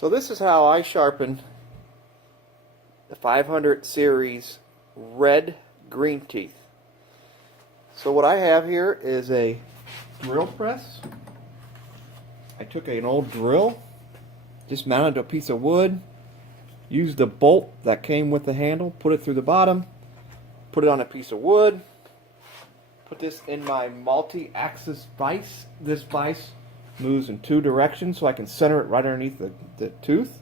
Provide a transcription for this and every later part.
So this is how I sharpen the 500 series red green teeth. So what I have here is a drill press. I took an old drill, just mounted to a piece of wood, used the bolt that came with the handle, put it through the bottom, put it on a piece of wood, put this in my multi-axis vise. This vise moves in 2 directions so I can center it right underneath the tooth.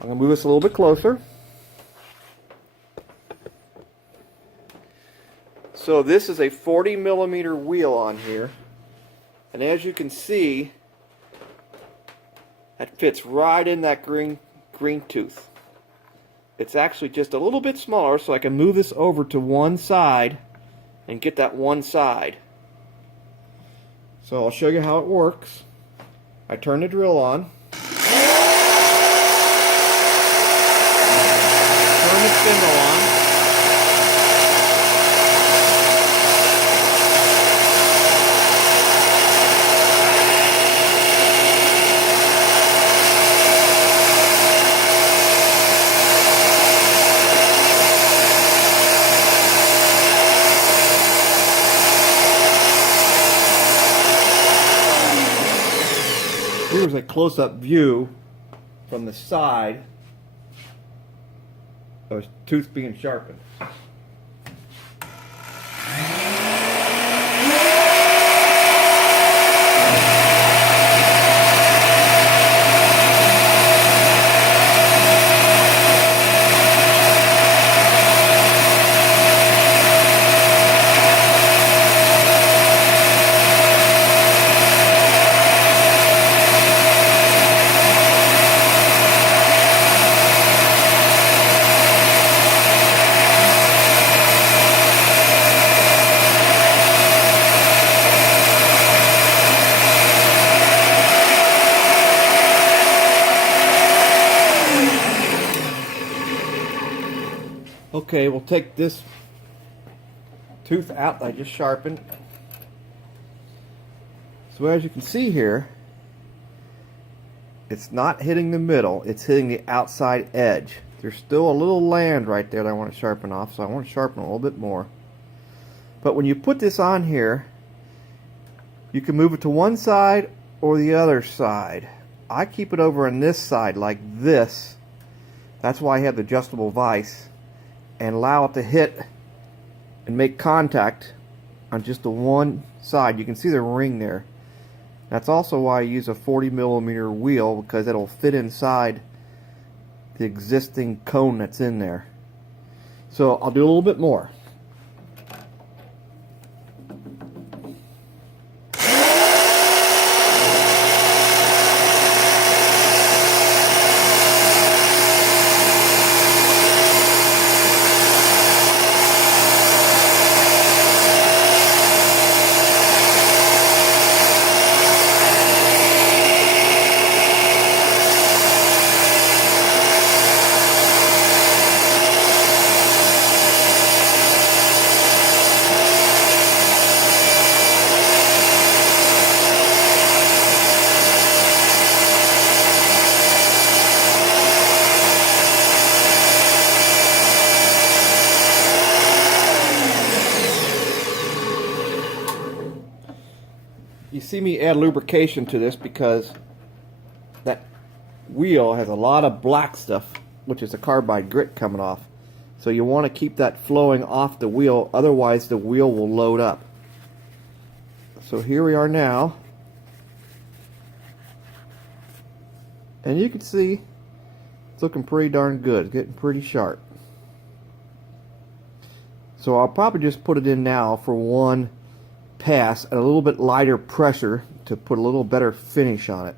I'm going to move this a little bit closer. So this is a 40 millimeter wheel on here, and as you can see, that fits right in that green tooth. It's actually just a little bit smaller, so I can move this over to one side and get that one side. So I'll show you how it works. I turn the drill on, turn the spindle on, here's a close-up view from the side of a tooth being sharpened. Okay, we'll take this tooth out that I just sharpened. So as you can see here, it's not hitting the middle, it's hitting the outside edge. There's still a little land right there that I want to sharpen off, so I want to sharpen a little bit more. But when you put this on here, you can move it to one side or the other side. I keep it over on this side like this. That's why I have the adjustable vise, and allow it to hit and make contact on just the one side. You can see the ring there. That's also why I use a 40 millimeter wheel, because it'll fit inside the existing cone that's in there. So I'll do a little bit more. You see me add lubrication to this because that wheel has a lot of black stuff, which is the carbide grit coming off. So you want to keep that flowing off the wheel, otherwise the wheel will load up. So here we are now, and you can see it's looking pretty darn good. It's getting pretty sharp. So I'll probably just put it in now for one pass at a little bit lighter pressure to put a little better finish on it.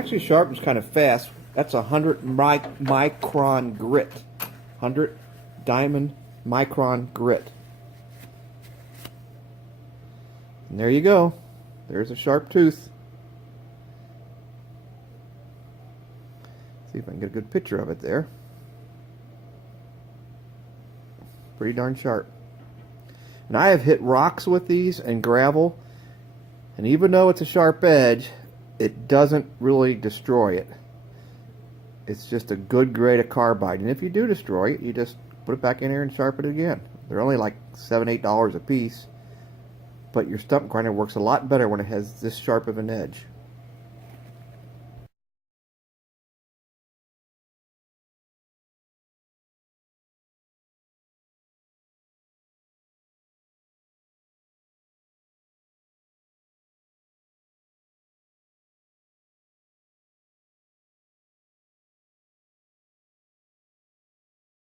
actually sharpens kind of fast. That's 100 micron grit. 100 diamond micron grit. And there you go. There's a sharp tooth. See if I can get a good picture of it there. Pretty darn sharp. And I have hit rocks with these and gravel, and even though it's a sharp edge, it doesn't really destroy it. It's just a good grade of carbide, and if you do destroy it, you just put it back in here and sharpen it again. They're only like $7, $8 a piece, but your stump grinder works a lot better when it has this sharp of an edge.